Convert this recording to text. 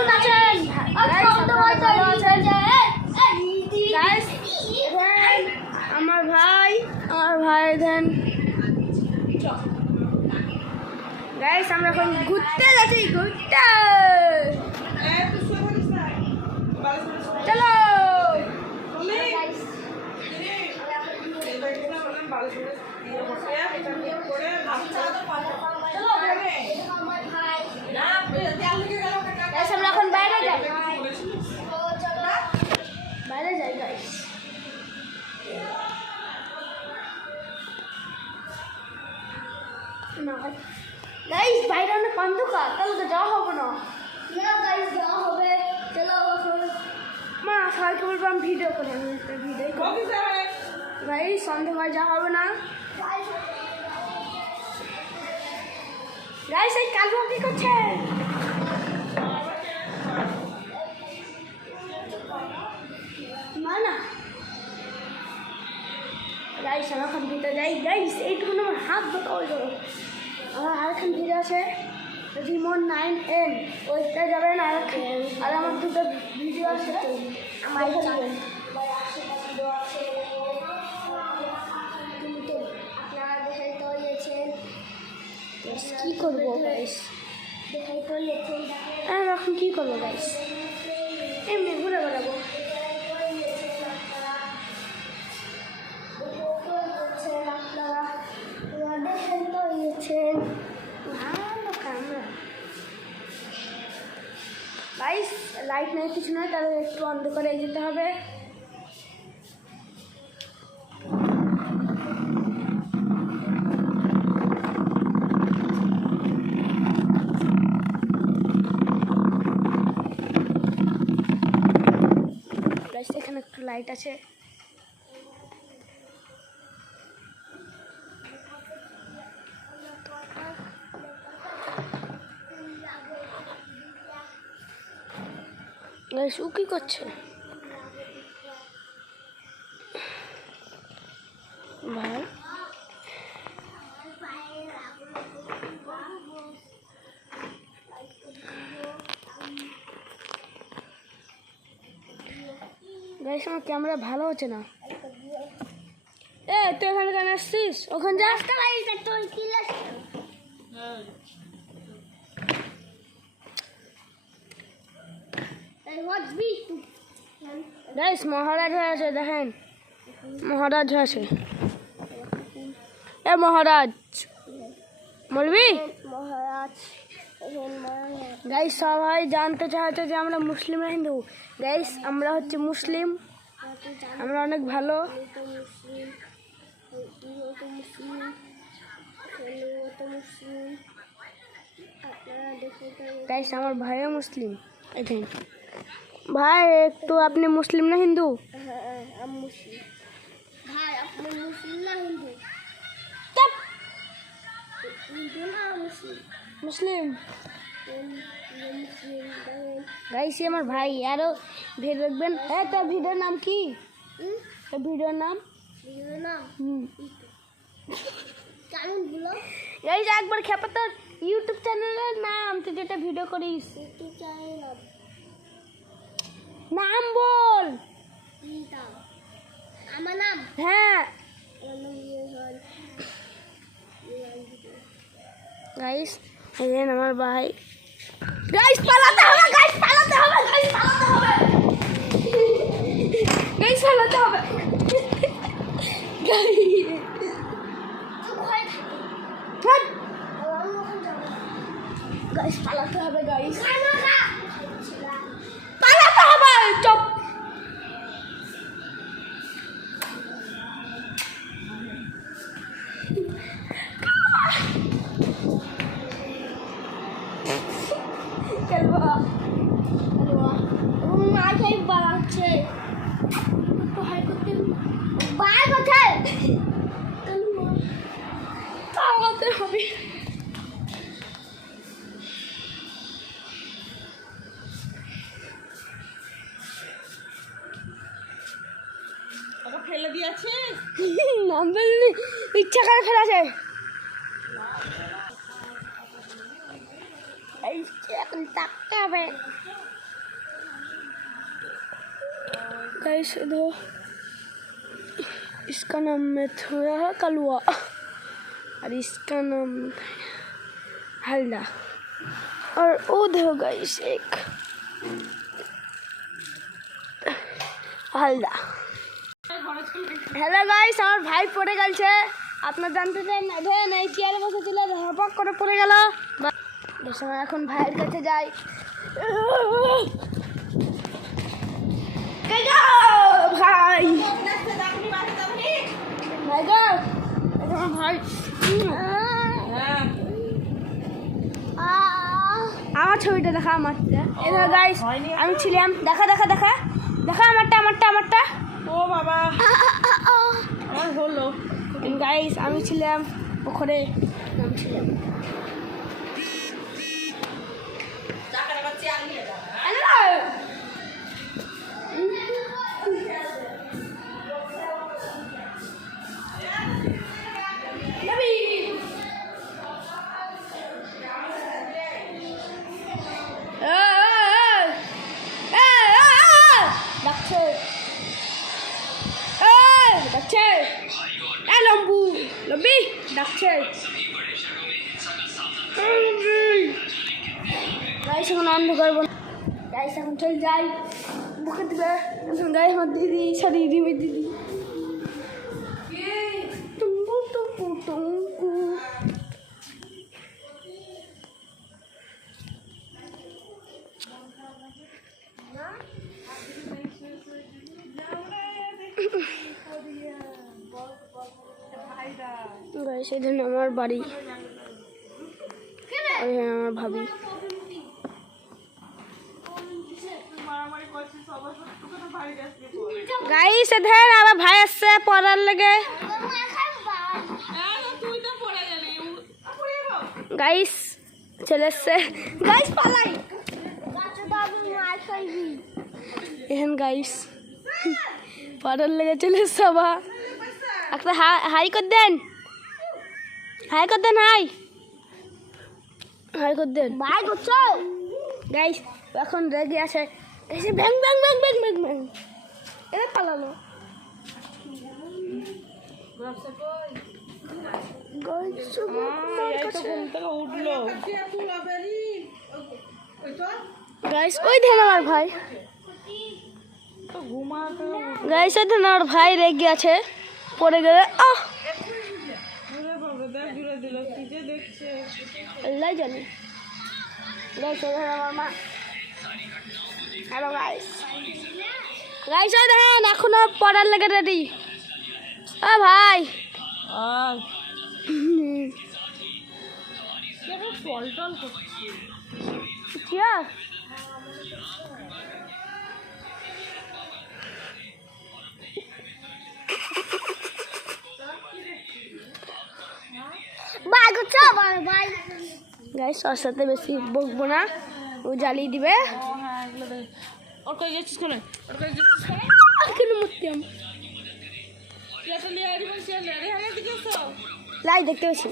কেমন আছেন? আমার ভাই দেন গাইস, আমরা এখন ঘুরতে যাচ্ছি। চলো আমরা এখন বাইরে যাই গাইস। গাইস বাইরে অনেক অন্ধকার, তাহলে তো যাওয়া হবে না। গাইস যাওয়া হবে, চলো মা সবাইকে বলবো আমি ভিডিও করে গাইস, অন্ধকার যাওয়া হবে না। গাইস এই কালু কি করছে? না গাইস আমার এখন ভিতরে যাই। গাইস এইটুকু আমার হাত ধোতা হয়ে যাবে। আমার আরেকখান ভিডিও আছে রিমোট 9N, ওইটা যাবেন। আর আমার দুটো ভিডিও আছে আমার আপনারা দেখাই তো ইয়েছেন, কী করবো গাইস? দেখাই তো ইয়েছেন, এখন কী করবো গাইস? এমনি ঘুরে বেড়াবো। গাইস লাইট নেই, কিছু নয়, তাহলে একটু অন্ধকারে যেতে হবে। গাইস এখানে একটু লাইট আছে। গাইস ও কি করছে? ভাই গাইস আমার ক্যামেরা ভালো হচ্ছে না। তুই ওখানে কেন আসছিস? ওখানে যা। গাইস মহারাজ হয়ে আছে, দেখেন মহারাজ হয়ে আছে। মহারাজ বলবি? মহারাজ গাইস সবাই জানতে চাইছে যে আমরা মুসলিম না হিন্দু। গাইস আমরা হচ্ছে মুসলিম, আমরা অনেক ভালো। গাইস আমার ভাইও মুসলিম। ভাই একটু আপনি মুসলিম না হিন্দু? আমি মুসলিম। ভাই আপনি মুসলিম না হিন্দু? মুসলিম। গাইস আমার ভাই, আরো ভিডিও দেখবেন। তোর ভিডিওর নাম কি? ভিডিওর নাম কেমন বলো গাইস? একবার খেপা তোর ইউটিউব চ্যানেলের নাম, তুই যেটা ভিডিও করিস। ইউটিউব চ্যানেল নাম বল। আমার নাম? হ্যাঁ গাইস এই আমার ভাই। গাইস পালাতে হবে, গাইস পালাতে হবে, গাইস পালাতে হবে, গাইস পালাতে হবে। গাইস পালাতে হবে, গাইস পালাতে হবে। চুপ। ফেলে দিয়েছে ইচ্ছা করে ফেলেছে। गाइस এখন তাকতে হবে गाइस इधर इसका नाम मेथुरा है कलुआ और इसका नाम हल्दा और उधर गाइस एक हल्दा हेलो गाइस আমার ভাই পড়ে গেছে আপনারা জানতে চান না ধরেন এই চেয়ারে বসেছিল হপক করে পড়ে গেল বসে এখন ভাইয়ের কাছে যাই কে গো ভাই ভাই গো আমার ভাই আমার ছবিটা দেখা আমারটা এটা গাইস আমি ছিলাম দেখা দেখা দেখা দেখা আমারটা ও বাবা আর হলো গাইস আমি ছিলাম ওখানে নামছিলাম लंबी डाक्टर गाइस এখন অন্ধকার বল গাইস এখন চল যাই বুকে দিবে এখন গাইস আমার দিদি সারি দিবে দিদি টুম্বু টুম্বু টুম্বু गाइस इधर আমার বাড়ি ওই আমার ভাবি গাইস इधर আমার ভাই আসছে পড়ার লাগে গাইস চলে আসছে গাইস পালাই এখন গাইস পড়ার লাগে চলে আসছে বাবা একটা হাই করে দেন হাই করে দেন হাই করে দেন ভাই করছো গাইস এখন রেগে আছে এসে ব্যাং ব্যাং ব্যাং ব্যাং ব্যাং ব্যাং এটা পালালো গাইস ওই দেন আমার ভাই গাইস ওই দেন আমার ভাই রেগে আছে পড়ে গেলে আল্লাহ জানে গাইস ওই আমার মা হ্যালো গাইস গাইস ওই দেখেন এখন পড়ার লাগে রেডি ভাই গাইস ওর সাথে বেশি বকবো না ও জ্বালিয়ে দিবে লাই দেখতে পাচ্ছি